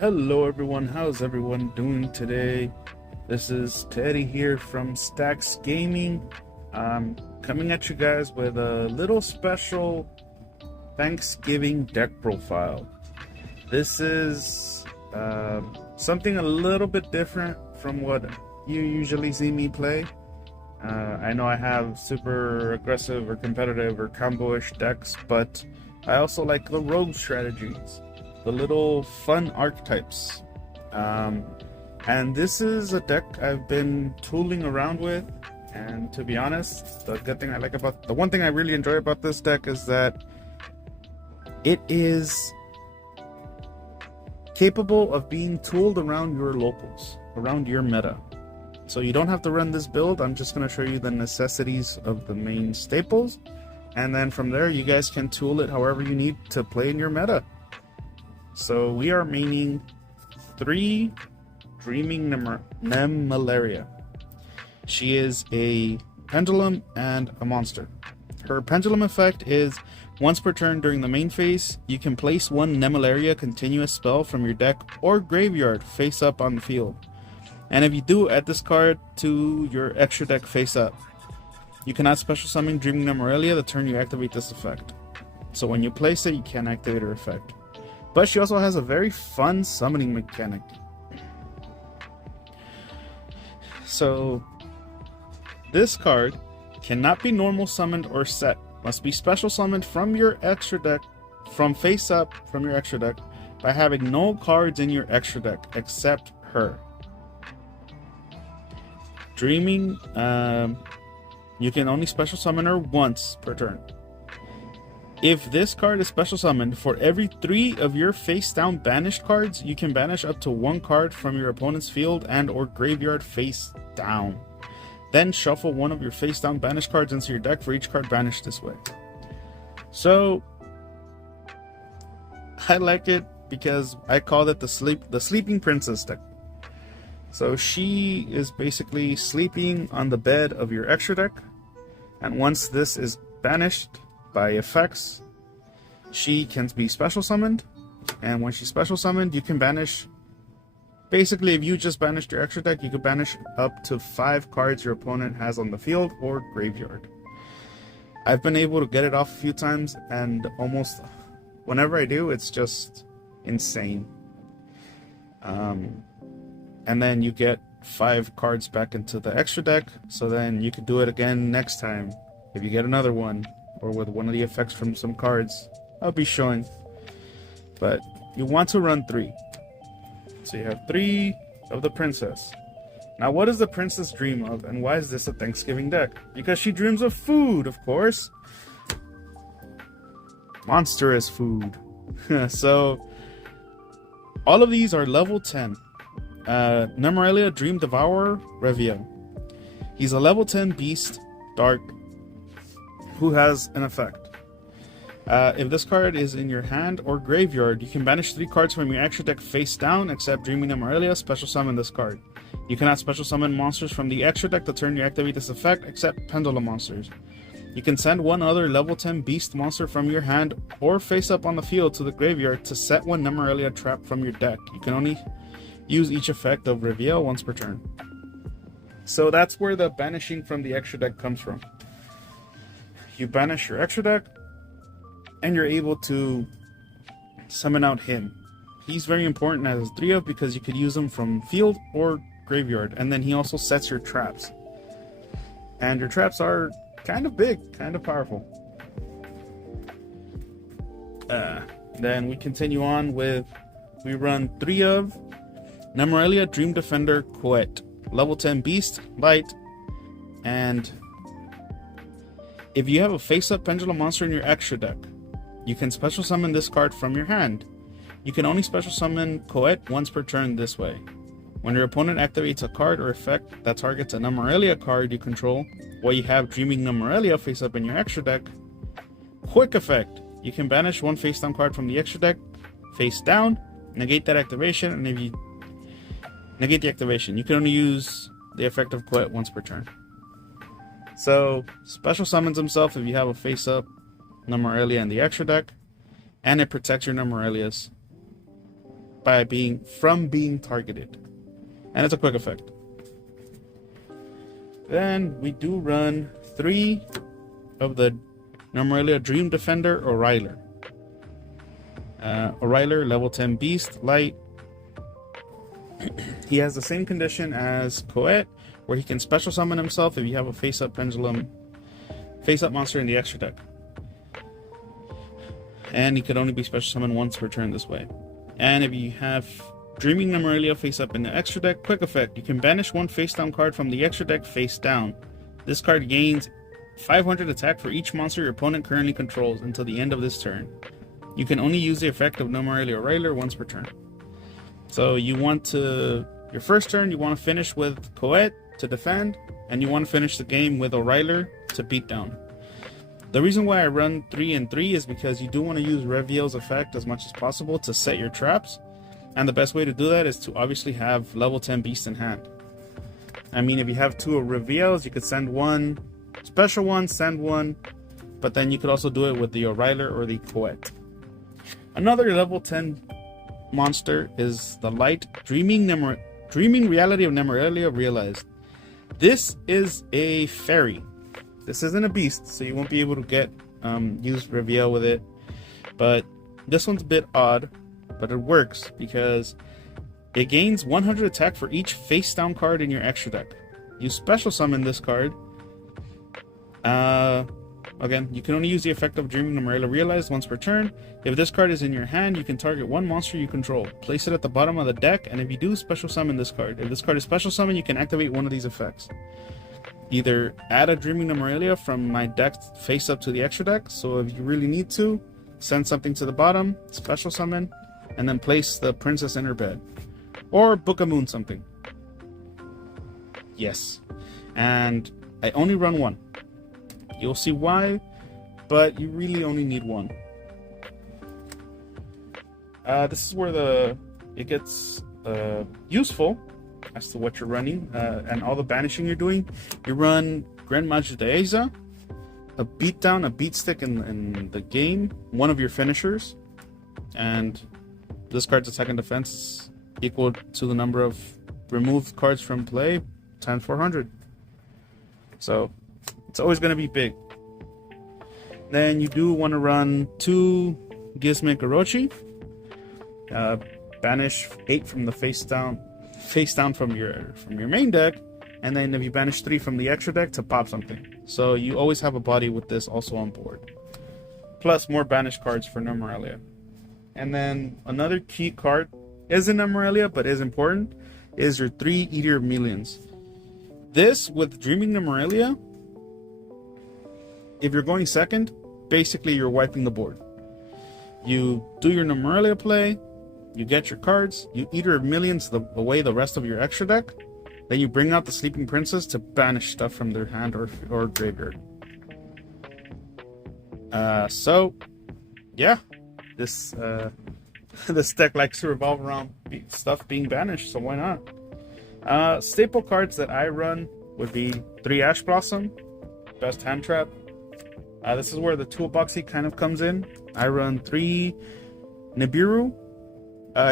Hello everyone, how's everyone doing today? This is Teddy here from Stackz Gaming. I'm coming at you guys with a little special Thanksgiving deck profile. This is something a little bit different from what you usually see me play. I know I have super aggressive or competitive or combo-ish decks, but I also like the rogue strategies, the little fun archetypes. And this is a deck I've been tooling around with, and to be honest, the one thing I really enjoy about this deck is that it is capable of being tooled around your locals, around your meta. So you don't have to run this build. I'm just going to show you the necessities of the main staples, and then from there you guys can tool it however you need to play in your meta. So we are maining 3 Dreaming NEMLERIA. She is a pendulum and a monster. Her pendulum effect is once per turn during the main phase, you can place 1 NEMLERIA continuous spell from your deck or graveyard face up on the field. And if you do, add this card to your extra deck face up. You cannot special summon Dreaming Nemaria the turn you activate this effect. So when you place it, you can't activate her effect. But she also has a very fun summoning mechanic. So this card cannot be normal summoned or set. Must be special summoned from your extra deck, from face up from your extra deck, by having no cards in your extra deck except her. Dreaming, you can only special summon her once per turn. If this card is special summoned, for every 3 of your face down banished cards, you can banish up to 1 card from your opponent's field and or graveyard face down. Then shuffle 1 of your face down banished cards into your deck for each card banished this way. So I like it because I called it the sleeping princess deck. So she is basically sleeping on the bed of your extra deck, and once this is banished by effects, she can be special summoned, and when she's special summoned, you can banish. Basically, if you just banished your extra deck, you could banish up to 5 cards your opponent has on the field or graveyard. I've been able to get it off a few times, and almost whenever I do, it's just insane. And then you get 5 cards back into the extra deck, so then you can do it again next time if you get another one, or with one of the effects from some cards I'll be showing. But you want to run 3. So you have 3 of the princess. Now what does the princess dream of, and why is this a Thanksgiving deck? Because she dreams of food, of course. Monster is food. So all of these are level 10. Nemaria Dream Devourer Revia. He's a level 10 beast, dark, who has an effect. If this card is in your hand or graveyard, you can banish 3 cards from your extra deck face down, except Dreaming Nemaria, special summon this card. You cannot special summon monsters from the extra deck the turn you activate this effect, except pendulum monsters. You can send 1 other level 10 beast monster from your hand or face up on the field to the graveyard to set 1 Nemaria trap from your deck. You can only use each effect of reveal once per turn. So that's where the banishing from the extra deck comes from. You banish your extra deck, and you're able to summon out him. He's very important as 3 of because you could use him from field or graveyard, and then he also sets your traps. And your traps are kind of big, kind of powerful. Then we continue on with, we run 3 of Nemaria Dream Defender Coet, level 10 beast, light, and if you have a face-up pendulum monster in your extra deck, you can special summon this card from your hand. You can only special summon Coet once per turn this way. When your opponent activates a card or effect that targets a Nemaria card you control, while you have Dreaming Nemaria face up in your extra deck, quick effect. You can banish 1 face down card from the extra deck face down, negate that activation, and if you negate the activation, you can only use the effect of Coet once per turn. So special summons himself if you have a face up Nemaria in the extra deck, and it protects your Nemeralias. from being targeted. And it's a quick effect. Then we do run 3 of the Nemaria Dream Defender Oriler. Oriler, level 10 beast, light. He has the same condition as Coet, where he can special summon himself if you have a face-up monster in the extra deck. And he could only be special summoned once per turn this way. And if you have Dreaming Nemaria face up in the extra deck, quick effect, you can banish 1 face down card from the extra deck face down. This card gains 500 attack for each monster your opponent currently controls until the end of this turn. You can only use the effect of Nemaria Oriler once per turn. So you want to, your first turn, you want to finish with Coet to defend, and you want to finish the game with Oriler to beat down. The reason why I run 3 and 3 is because you do want to use Revio's effect as much as possible to set your traps. And the best way to do that is to obviously have level 10 beast in hand. I mean, if you have 2 Reveals, you could send 1, special 1, send 1, but then you could also do it with the Oriler or the Coet. Another level 10 monster is the light Dreaming Reality of Nemaria Realized. This is a fairy. This isn't a beast, so you won't be able to get use Reveal with it. But this one's a bit odd, but it works because it gains 100 attack for each face down card in your extra deck. You special summon this card. Again, you can only use the effect of Dreaming Nemaria Realized once per turn. If this card is in your hand, you can target 1 monster you control. Place it at the bottom of the deck, and if you do, special summon this card. If this card is special summon, you can activate one of these effects. Either add a Dreaming Nemaria from my deck face up to the extra deck, so if you really need to, send something to the bottom, special summon, and then place the princess in her bed. Or Book of Moon something. Yes. And I only run 1. You'll see why, but you really only need 1. This is where it gets useful as to what you're running and all the banishing you're doing. You run Grand Majestaeza, a beatdown, a beat stick in the game, 1 of your finishers, and this card's attack and defense is equal to the number of removed cards from play times 400. So it's always going to be big. Then you do want to run 2 Gizmic Orochi. Banish 8 from the face down from your main deck, and then if you banish 3 from the extra deck to pop something. So you always have a body with this also on board. Plus more banished cards for Nemaria. And then another key card is in Nemaria, but is important, is your 3 Eater of Millions. This with Dreaming Nemaria, if you're going second, basically you're wiping the board. You do your Nemaria play, you get your cards, you Eater of Millions away the rest of your extra deck, then you bring out the Sleeping Princess to banish stuff from their hand or graveyard. So, yeah, this deck likes to revolve around stuff being banished, so why not? Staple cards that I run would be 3 Ash Blossom, best hand trap. This is where the toolboxy kind of comes in. I run 3 Nibiru.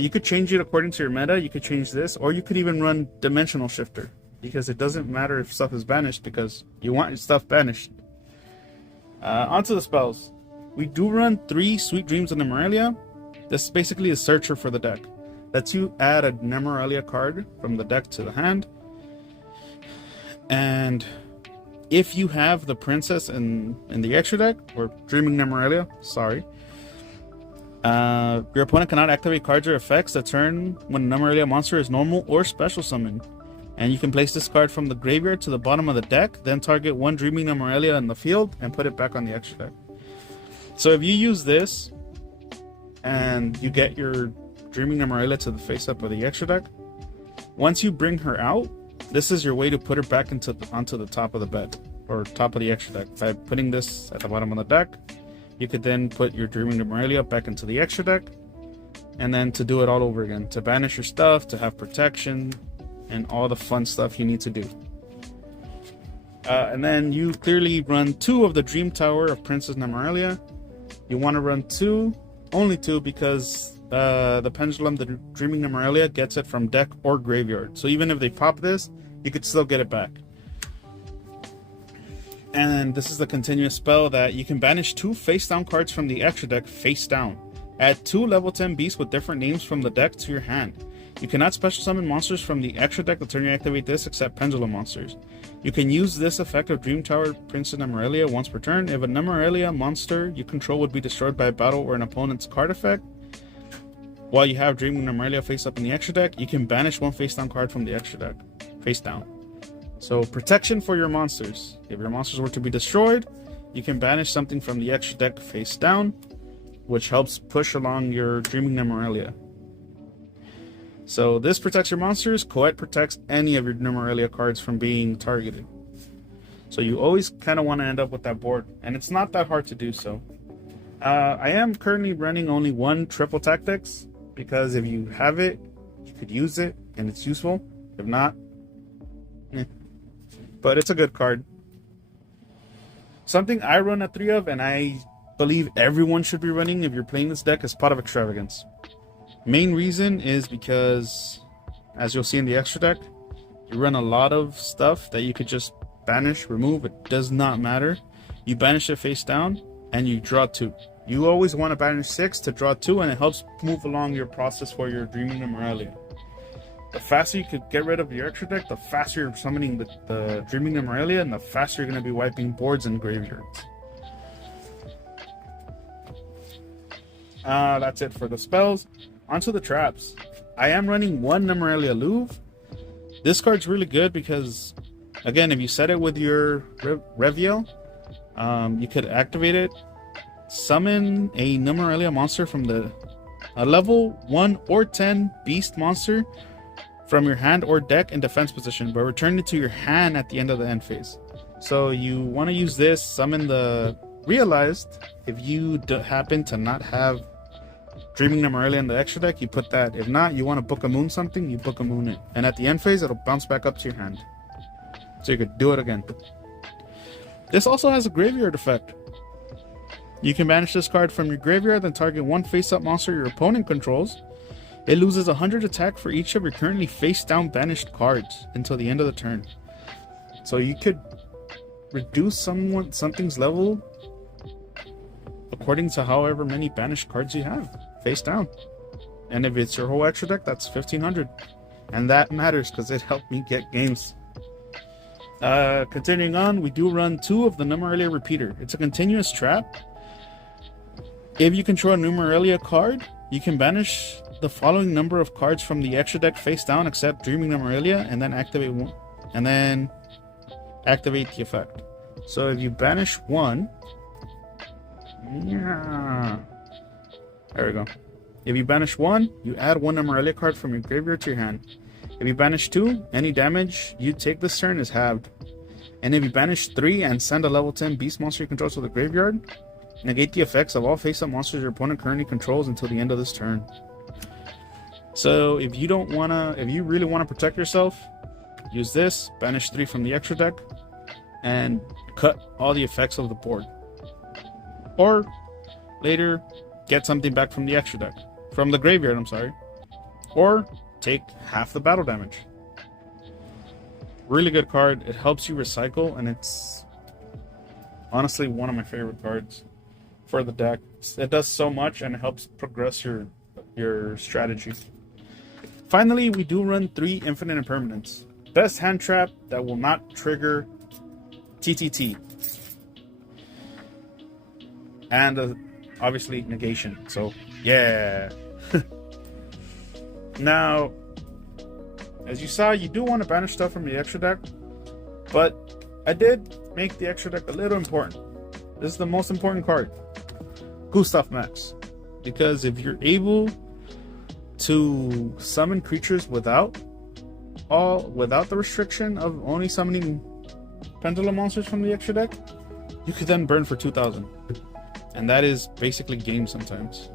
You could change it according to your meta. You could change this, or you could even run Dimensional Shifter, because it doesn't matter if stuff is banished, because you want your stuff banished. Onto the spells. We do run 3 Sweet Dreams of Nemaria. This is basically a searcher for the deck. Lets you add a Nemaria card from the deck to the hand. And if you have the princess in the extra deck, or Dreaming Nemaria, sorry, your opponent cannot activate cards or effects that turn when a Nemaria monster is normal or special summoned. And you can place this card from the graveyard to the bottom of the deck, then target 1 Dreaming Nemaria in the field and put it back on the extra deck. So if you use this and you get your Dreaming Nemaria to the face up of the extra deck, once you bring her out, this is your way to put her back onto the top of the bed, or top of the extra deck. By putting this at the bottom of the deck, you could then put your Dreaming Nemaria back into the extra deck, and then to do it all over again, to banish your stuff, to have protection, and all the fun stuff you need to do. And then you clearly run 2 of the Dream Tower of Princess Nemaria. You want to run 2, only 2, because the Pendulum, the Dreaming Nemaria, gets it from deck or graveyard. So even if they pop this, you could still get it back. And this is the continuous spell that you can banish 2 face down cards from the extra deck face down. Add 2 level 10 beasts with different names from the deck to your hand. You cannot special summon monsters from the extra deck the turn you activate this except Pendulum monsters. You can use this effect of Dream Tower Prince of Nemaria once per turn. If a Nemaria monster you control would be destroyed by a battle or an opponent's card effect, while you have Dreaming Nemaria face up in the extra deck, you can banish 1 face down card from the extra deck face down. So protection for your monsters. If your monsters were to be destroyed, you can banish something from the extra deck face down, which helps push along your Dreaming Nemaria. So this protects your monsters. Coet protects any of your Nemaria cards from being targeted. So you always kind of want to end up with that board, and it's not that hard to do so. I am currently running only 1 triple tactics, because if you have it, you could use it, and it's useful. If not, but it's a good card. Something I run a 3 of, and I believe everyone should be running if you're playing this deck, is Pot of Extravagance. Main reason is because, as you'll see in the extra deck, you run a lot of stuff that you could just banish, remove. It does not matter. You banish it face down, and you draw 2. You always want to banish 6 to draw 2, and it helps move along your process for your Dreaming Nemaria. The faster you could get rid of your extra deck, the faster you're summoning the Dreaming Nemaria, and the faster you're going to be wiping boards and graveyards. That's it for the spells. Onto the traps. I am running 1 Nemaria Louvre. This card's really good because, again, if you set it with your Reviel, you could activate it, summon a Nemaria monster from a level 1 or 10 beast monster from your hand or deck in defense position, but return it to your hand at the end of the end phase. So you want to use this, summon the Realized. If you happen to not have Dreaming Nemaria in the extra deck, you put that. If not, you want to Book a Moon something, you Book a Moon it. And at the end phase, it'll bounce back up to your hand. So you could do it again. This also has a graveyard effect. You can banish this card from your graveyard, then target 1 face-up monster your opponent controls. It loses 100 attack for each of your currently face-down banished cards until the end of the turn. So you could reduce something's level according to however many banished cards you have face down. And if it's your whole extra deck, that's 1500. And that matters because it helped me get games. Continuing on, we do run 2 of the Nemaria Repeater. It's a continuous trap. If you control a Nemaria card, you can banish the following number of cards from the extra deck face down except Dreaming Nemaria, and then activate one, and then activate the effect. So if you banish 1, there we go. If you banish 1, you add 1 Nemaria card from your graveyard to your hand. If you banish 2, any damage you take this turn is halved. And if you banish 3 and send a level 10 beast monster you control to the graveyard, negate the effects of all face-up monsters your opponent currently controls until the end of this turn. So if you really want to protect yourself, use this, banish 3 from the extra deck, and cut all the effects of the board. Or later, get something back from the extra deck. From the graveyard, I'm sorry. Or take half the battle damage. Really good card. It helps you recycle, and it's honestly one of my favorite cards for the deck. It does so much, and it helps progress your strategy. Finally, we do run 3 Infinite Impermanence. Best hand trap that will not trigger TTT. And obviously negation. So, yeah. Now, as you saw, you do want to banish stuff from the extra deck, but I did make the extra deck a little important. This is the most important card, Gustav Max, because if you're able to summon creatures without the restriction of only summoning Pendulum monsters from the extra deck, you could then burn for 2000, and that is basically game sometimes.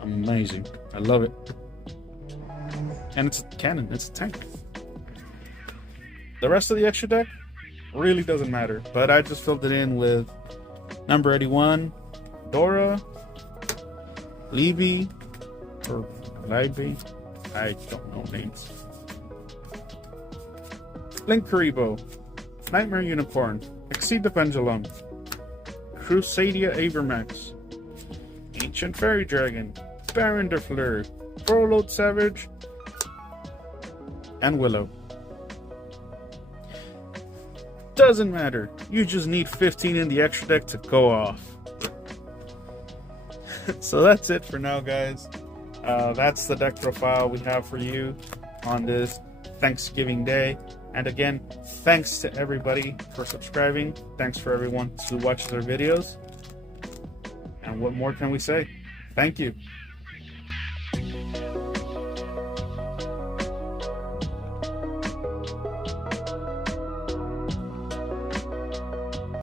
Amazing. I love it. And it's a cannon, it's a tank. The rest of the extra deck really doesn't matter, but I just filled it in with number 81, Dora, Levy, or Libby, I don't know names. Link Karibo, Nightmare Unicorn, Exceed the Pendulum, Crusadia Avermax, Ancient Fairy Dragon, Baron de Fleur, Proload Savage, and Willow. Doesn't matter, you just need 15 in the extra deck to go off. So that's it for now, guys. That's the deck profile we have for you on this Thanksgiving Day. And again, thanks to everybody for subscribing. Thanks for everyone who watches our videos. And what more can we say? Thank you.